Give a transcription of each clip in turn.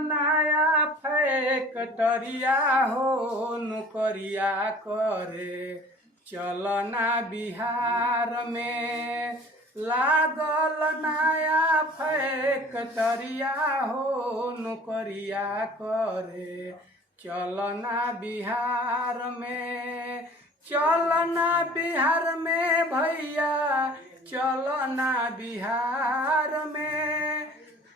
नया फैक्टरिया हो नौकरिया करे। चल ना बिहार में लागल नया फैक्टरिया हो नौकरिया करे। चल ना बिहार में, चल ना बिहार में भैया, चल ना बिहार में,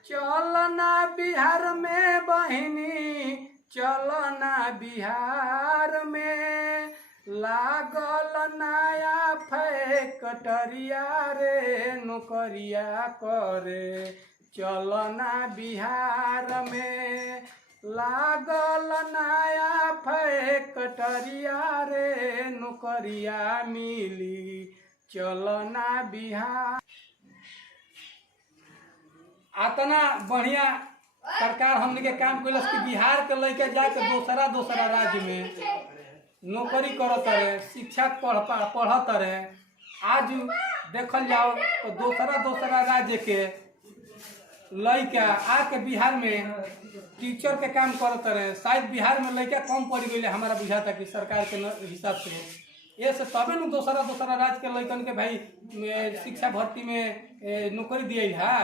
चल ना बिहार में बहिनी, चल ना बिहार में लागल नया फैक्टरिया रे नौकरिया करे। चल ना बिहार में लागल नया फैक्टरिया रे नौकरिया मिली। चल ना बिहार। आतना बढ़िया सरकार हमने के काम कैलस कि बिहार के लड़के जाके दूसरा राज्य में नौकरी करत रहे, शिक्षा पढ़त रहे। आज देखल जाओ तो दूसरा राज्य के लड़का आके बिहार में टीचर के काम करत रहे। शायद बिहार में लड़का कम पड़ गई हमारा बुझाता कि सरकार के हिसाब से। ये से तबे न दूसरा राज्य के लड़कन के भाई शिक्षा भर्ती में नौकरी दिए है।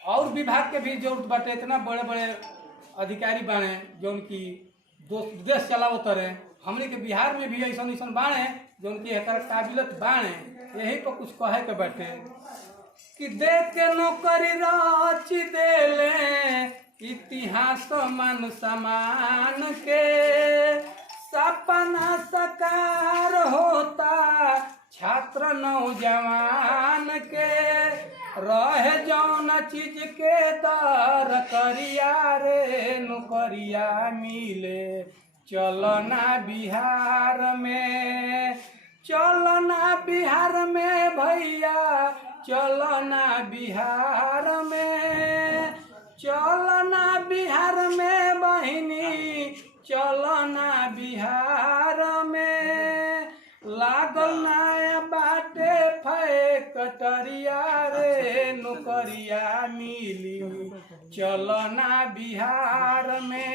और विभाग के भी जरूरत बाटे। इतना बड़े बड़े अधिकारी बाने जो उनकी देश चलावत रहे। हमने के बिहार में भी ऐसा बाणे जो उनकी काबिलियत बाणे। यही पर कुछ कहे के बाटे कि देख के नौकरी रच देले इतिहास मान सम्मान के। सपना साकार होता छात्र नौजवान के। रहे जौन चीज के दर करिया रे नौकरिया मिले। चल ना बिहार में, चल ना बिहार में भैया, चल ना बिहार में, चल ना बिहार में बहिनी, चल ना बिहार में लागल नया बाटे फैक्टरिया रे नौकरिया मिली। चल ना बिहार में।